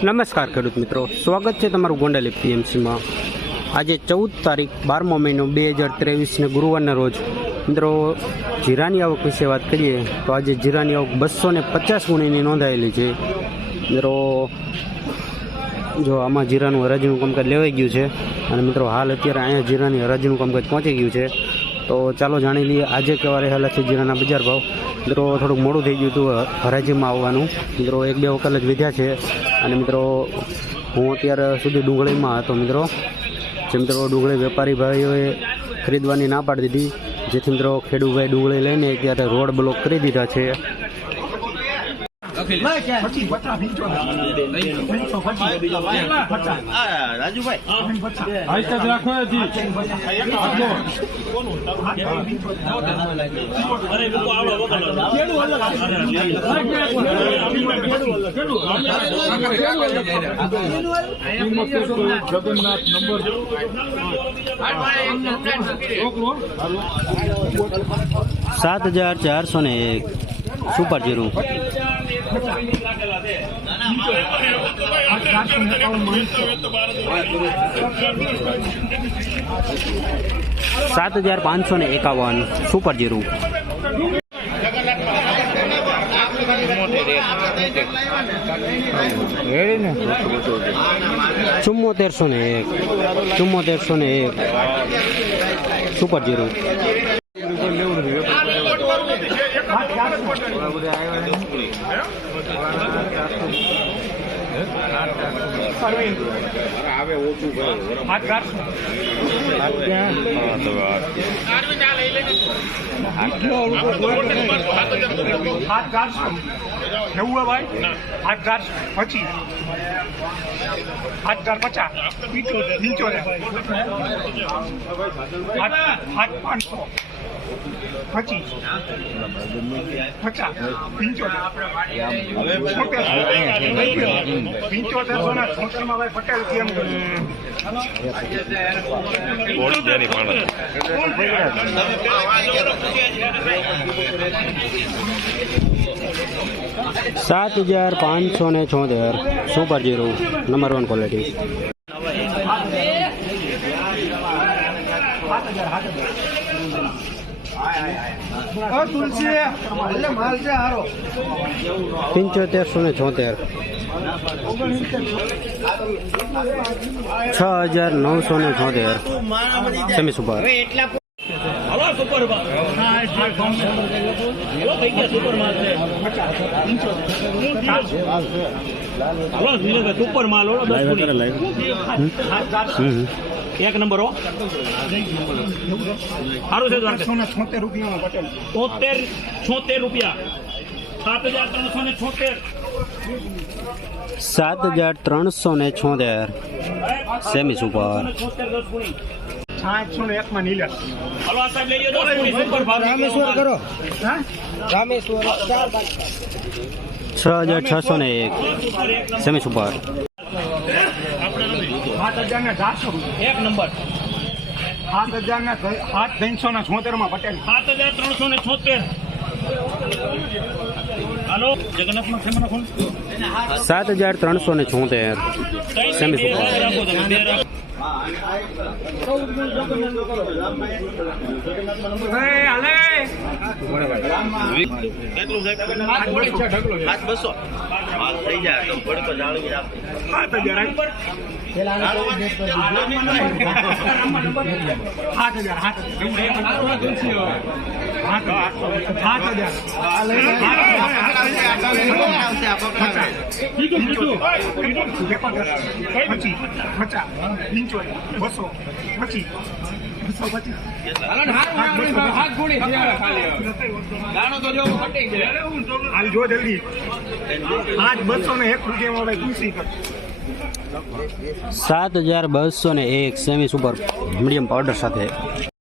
નમસ્કાર ખેડૂત મિત્રો, સ્વાગત છે તમારું ગોંડલ એપીએમસીમાં। આજે 14 તારીખ 12મો મહિનો 2023 ને ગુરુવારના રોજ મિત્રો જીરાની આવક વિશે વાત કરીએ તો આજે જીરાની આવક 250 ગુણીની નોંધાયેલી છે। મિત્રો જો આમાં જીરાનું હરાજીનું કામકાજ લેવાઈ ગયું છે અને મિત્રો હાલ અત્યારે અહીંયા જીરાની હરાજીનું કામકાજ પહોંચી ગયું છે। તો ચાલો જાણી લઈએ આજે કેવા રહેલા છે જીરાના બજાર ભાવ। મિત્રો થોડુંક મોડું થઈ ગયું હતું હરાજીમાં આવવાનું, મિત્રો 1-2 વખત જ વધ્યા છે અને મિત્રો હું અત્યારે સુધી ડુંગળીમાં હતો। મિત્રો ડુંગળી વેપારી ભાઈઓએ ખરીદવાની ના પાડી દીધી, જેથી મિત્રો ખેડૂતભાઈ ડુંગળી લઈને અત્યારે રોડ બ્લોક કરી દીધા છે। જગન્નાથ નંબર 7401 સુપર જીરું 7551 સુપર જીરું 7401 સુપર જીરું 7576 સુપર જીરું નંબર 1 ક્વોલિટી। તુલસી 7576 6976 સેમી સુપર સુપર માલ 1 નંબર હો સારું છે। 76 રૂપિયા 7376 સેમી સુપર 601 માં નીલર। હલો સાહેબ લઈ લો સુપર ભાવ રામેશ્વર કરો, હા રામેશ્વર 6601 સેમી સુપર 1 નંબર 7376 માં પટેલ 7376 હાલો જગન્નાથમાં ખેમના ફોન 7376 સેમી સુપર જો જલ્દી 201 રૂપિયામાં ખુશી કર 7201 સેમી સુપર મીડિયમ પાવડર સાથે।